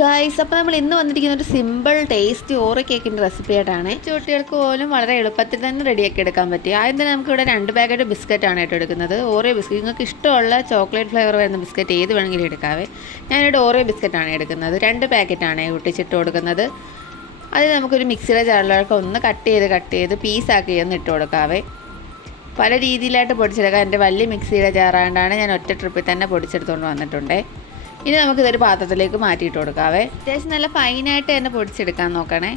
Guys, അപ്പോൾ നമ്മൾ ഇന്ന് വന്നിരിക്കുന്ന ഒരു സിമ്പിൾ ടേസ്റ്റി ഓറിയോ കേക്കിൻ്റെ റെസിപ്പി ആയിട്ടാണ്. കുട്ടികൾക്ക് പോലും വളരെ എളുപ്പത്തിൽ തന്നെ റെഡിയാക്കി എടുക്കാൻ പറ്റി. ആദ്യം തന്നെ നമുക്കിവിടെ 2 പാക്കറ്റ് ബിസ്ക്കറ്റാണ് ആയിട്ട് എടുക്കുന്നത്. ഓറിയോ ബിസ്ക്കറ്റ്, നിങ്ങൾക്ക് ഇഷ്ടമുള്ള ചോക്ലേറ്റ് ഫ്ലേവർ വരുന്ന ബിസ്ക്കറ്റ് ഏത് വേണമെങ്കിലും എടുക്കാവേ. ഞാനിവിടെ ഓറിയോ ബിസ്ക്കറ്റാണ് എടുക്കുന്നത്. 2 പാക്കറ്റാണ് ഒട്ടിച്ചിട്ട് കൊടുക്കുന്നത്. അത് നമുക്കൊരു മിക്സിയുടെ ജാറിലൊക്കെ ഒന്ന് കട്ട് ചെയ്ത് പീസാക്കി ഒന്ന് ഇട്ട് കൊടുക്കാവേ. പല രീതിയിലായിട്ട് പൊടിച്ചെടുക്കാം. എൻ്റെ വലിയ മിക്സിയുടെ ജാറായതുകൊണ്ടാണ് ഞാൻ ഒറ്റ ട്രിപ്പിൽ തന്നെ പൊടിച്ചെടുത്തുകൊണ്ട് വന്നിട്ടുണ്ട്. ഇനി നമുക്കിതൊരു പാത്രത്തിലേക്ക് മാറ്റിയിട്ട് കൊടുക്കാവേ. അത്യാവശ്യം നല്ല ഫൈനായിട്ട് തന്നെ പൊടിച്ചെടുക്കാൻ നോക്കണേ.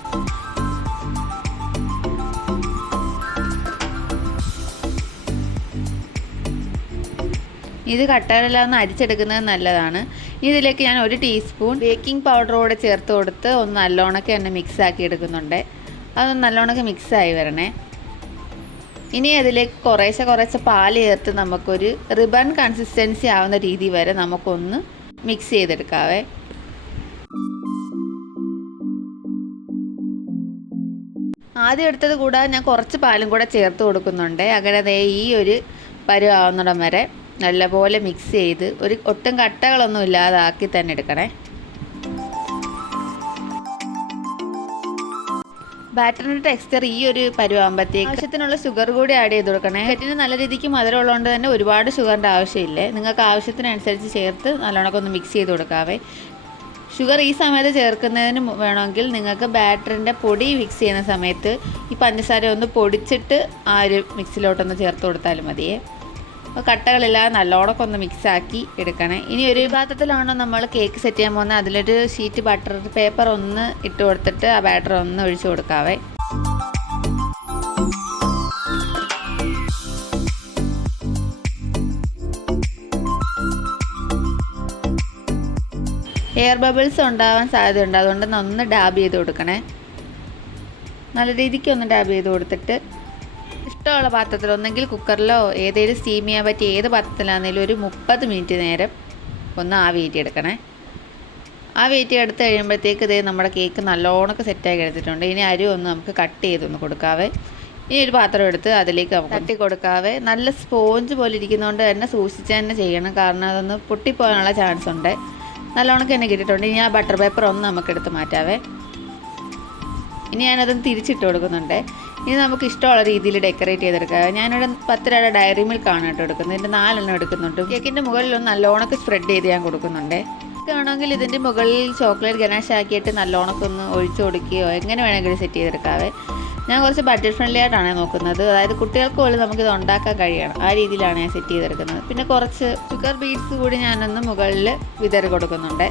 ഇത് കട്ടകളെല്ലാം ഒന്ന് അരിച്ചെടുക്കുന്നത് നല്ലതാണ്. ഇതിലേക്ക് ഞാൻ 1 ടീസ്പൂൺ ബേക്കിംഗ് പൗഡർ കൂടെ ചേർത്ത് കൊടുത്ത് ഒന്ന് നല്ലോണക്ക് തന്നെ മിക്സ് ആക്കി എടുക്കുന്നുണ്ട്. അതൊന്ന് നല്ലോണക്ക് മിക്സായി വരണേ. ഇനി അതിലേക്ക് കുറേശ്ശെ പാൽ ചേർത്ത് നമുക്കൊരു റിബൺ കൺസിസ്റ്റൻസി ആവുന്ന രീതി വരെ നമുക്കൊന്ന് മിക്സ് ചെയ്തെടുക്കാവേ. ആദ്യം എടുത്തത് കൂടാതെ ഞാൻ കുറച്ച് പാലും കൂടെ ചേർത്ത് കൊടുക്കുന്നുണ്ട്. അങ്ങനെ ഈ ഒരു പരുവാവുന്നിടം വരെ നല്ലപോലെ മിക്സ് ചെയ്ത് ഒട്ടും കട്ടകളൊന്നും ഇല്ലാതാക്കി തന്നെ എടുക്കണേ. ബാറ്ററിൻ്റെ ടെക്സ്ചർ ഈ ഒരു പരുവാകുമ്പോഴത്തേക്ക് ആവശ്യത്തിനുള്ള ഷുഗർ കൂടി ആഡ് ചെയ്ത് കൊടുക്കണേ. കേക്കിന് നല്ല രീതിക്ക് മധുരം ഉള്ളതുകൊണ്ട് തന്നെ ഒരുപാട് ഷുഗറിൻ്റെ ആവശ്യമില്ലേ. നിങ്ങൾക്ക് ആവശ്യത്തിനനുസരിച്ച് ചേർത്ത് നല്ലോണം ഒന്ന് മിക്സ് ചെയ്ത് കൊടുക്കാവേ. ഷുഗർ ഈ സമയത്ത് ചേർക്കുന്നതിന് വേണമെങ്കിൽ നിങ്ങൾക്ക് ബാറ്ററിൻ്റെ പൊടി മിക്സ് ചെയ്യുന്ന സമയത്ത് ഈ പഞ്ചസാര ഒന്ന് പൊടിച്ചിട്ട് ആ ഒരു മിക്സിലോട്ടൊന്ന് ചേർത്ത് കൊടുത്താലും മതിയേ. അപ്പോൾ കട്ടകളില്ലാതെ നല്ലോണമൊക്കെ ഒന്ന് മിക്സാക്കി എടുക്കണേ. ഇനി ഒരു പാത്രത്തിലാണോ നമ്മൾ കേക്ക് സെറ്റ് ചെയ്യാൻ പോകുന്നത്, അതിലൊരു ഷീറ്റ് ബട്ടർ പേപ്പർ ഒന്ന് ഇട്ട് കൊടുത്തിട്ട് ആ ബാറ്റർ ഒന്ന് ഒഴിച്ചു കൊടുക്കാവേ. എയർ ബബിൾസ് ഉണ്ടാവാൻ സാധ്യതയുണ്ട്, അതുകൊണ്ട് ഒന്ന് ഡാബ് ചെയ്ത് കൊടുക്കണേ. നല്ല രീതിക്ക് ഒന്ന് ഡാബ് ചെയ്ത് കൊടുത്തിട്ട് ഇഷ്ടമുള്ള പാത്രത്തിൽ, ഒന്നെങ്കിൽ കുക്കറിലോ ഏതെങ്കിലും സ്റ്റീം ചെയ്യാൻ പറ്റിയ ഏത് പാത്രത്തിലാണെങ്കിലും ഒരു 30 മിനിറ്റ് നേരം ഒന്ന് ആവിയേറ്റി എടുക്കണേ. ആവിയേറ്റി എടുത്ത് കഴിയുമ്പോഴത്തേക്ക് ഇതേ നമ്മുടെ കേക്ക് നല്ലോണമൊക്കെ സെറ്റാക്കി എടുത്തിട്ടുണ്ട്. ഇനി അരി ഒന്ന് നമുക്ക് കട്ട് ചെയ്തൊന്ന് കൊടുക്കാവേ. ഇനി ഒരു പാത്രം എടുത്ത് അതിലേക്ക് നമുക്ക് തട്ടി കൊടുക്കാവേ. നല്ല സ്പോഞ്ച് പോലെ ഇരിക്കുന്നതുകൊണ്ട് തന്നെ സൂക്ഷിച്ച് തന്നെ ചെയ്യണം, കാരണം അതൊന്ന് പൊട്ടിപ്പോകാനുള്ള ചാൻസ് ഉണ്ട്. നല്ലോണമൊക്കെ തന്നെ കിട്ടിയിട്ടുണ്ട്. ഇനി ആ ബട്ടർ പേപ്പർ ഒന്ന് നമുക്കെടുത്ത് മാറ്റാവേ. ഇനി ഞാനതൊന്ന് തിരിച്ചിട്ട് കൊടുക്കുന്നുണ്ട്. ഇനി നമുക്ക് ഇഷ്ടമുള്ള രീതിയിൽ ഡെക്കറേറ്റ് ചെയ്തെടുക്കാം. ഞാനിവിടെ 10 രൂപയുടെ ഡയറി മിൽക്കാണ് കേട്ടോ എടുക്കുന്നത്. ഇതിൻ്റെ 4 എണ്ണം എടുക്കുന്നുണ്ട്. കേക്കിൻ്റെ മുകളിലൊന്ന് നല്ലോണക്ക് സ്പ്രെഡ് ചെയ്ത് ഞാൻ കൊടുക്കുന്നുണ്ട്. ആണെങ്കിൽ ഇതിൻ്റെ മുകളിൽ ചോക്ലേറ്റ് ഗനാഷ് ആക്കിയിട്ട് നല്ലോണക്ക് ഒന്ന് ഒഴിച്ചു കൊടുക്കുകയോ എങ്ങനെ വേണമെങ്കിലും സെറ്റ് ചെയ്തെടുക്കാവേ. ഞാൻ കുറച്ച് ബഡ്ജറ്റ് ഫ്രണ്ട്ലി ആയിട്ടാണ് നോക്കുന്നത്. അതായത് കുട്ടികൾക്ക് പോലും നമുക്കിത് ഉണ്ടാക്കാൻ കഴിയണം, ആ രീതിയിലാണ് ഞാൻ സെറ്റ് ചെയ്തെടുക്കുന്നത്. പിന്നെ കുറച്ച് ഷുഗർ ബീഡ്സ് കൂടി ഞാനൊന്ന് മുകളിൽ വിതറി കൊടുക്കുന്നുണ്ട്.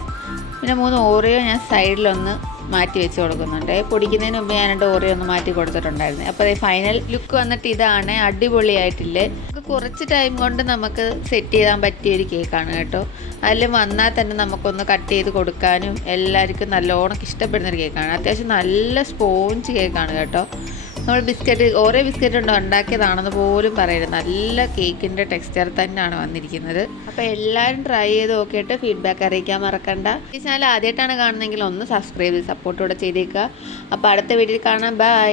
പിന്നെ 3 ഓറിയോ ഞാൻ സൈഡിലൊന്ന് മാറ്റി വെച്ച് കൊടുക്കുന്നുണ്ട്. പൊടിക്കുന്നതിന് മുമ്പ് ഞാൻ ഓറിയോ ഒന്ന് മാറ്റി കൊടുത്തിട്ടുണ്ടായിരുന്നു. അപ്പോൾ ഫൈനൽ ലുക്ക് വന്നിട്ട് ഇതാണ്. അടിപൊളിയായിട്ടില്ലേ. നമുക്ക് കുറച്ച് ടൈം കൊണ്ട് നമുക്ക് സെറ്റ് ചെയ്യാൻ പറ്റിയൊരു കേക്കാണ് കേട്ടോ. അതിൽ വന്നാൽ തന്നെ നമുക്കൊന്ന് കട്ട് ചെയ്ത് കൊടുക്കാനും എല്ലാവർക്കും നല്ലോണം ഇഷ്ടപ്പെടുന്നൊരു കേക്കാണ്. അത്യാവശ്യം നല്ല സ്പോഞ്ച് കേക്കാണ് കേട്ടോ. നമ്മൾ ഓരോ ബിസ്ക്കറ്റ് ഉണ്ടോ ഉണ്ടാക്കിയതാണെന്ന് പോലും പറയരുത്. നല്ല കേക്കിൻ്റെ ടെക്സ്ചർ തന്നെയാണ് വന്നിരിക്കുന്നത്. അപ്പോൾ എല്ലാവരും ട്രൈ ചെയ്ത് നോക്കിയിട്ട് ഫീഡ്ബാക്ക് അറിയിക്കാൻ മറക്കണ്ട. ഈ ചാനൽ ആദ്യമായിട്ടാണ് കാണുന്നതെങ്കിൽ ഒന്ന് സബ്സ്ക്രൈബ് ചെയ്ത് സപ്പോർട്ടോടെ ചെയ്തേക്കുക. അപ്പോൾ അടുത്ത വീഡിയോയിൽ കാണാം. ബൈ.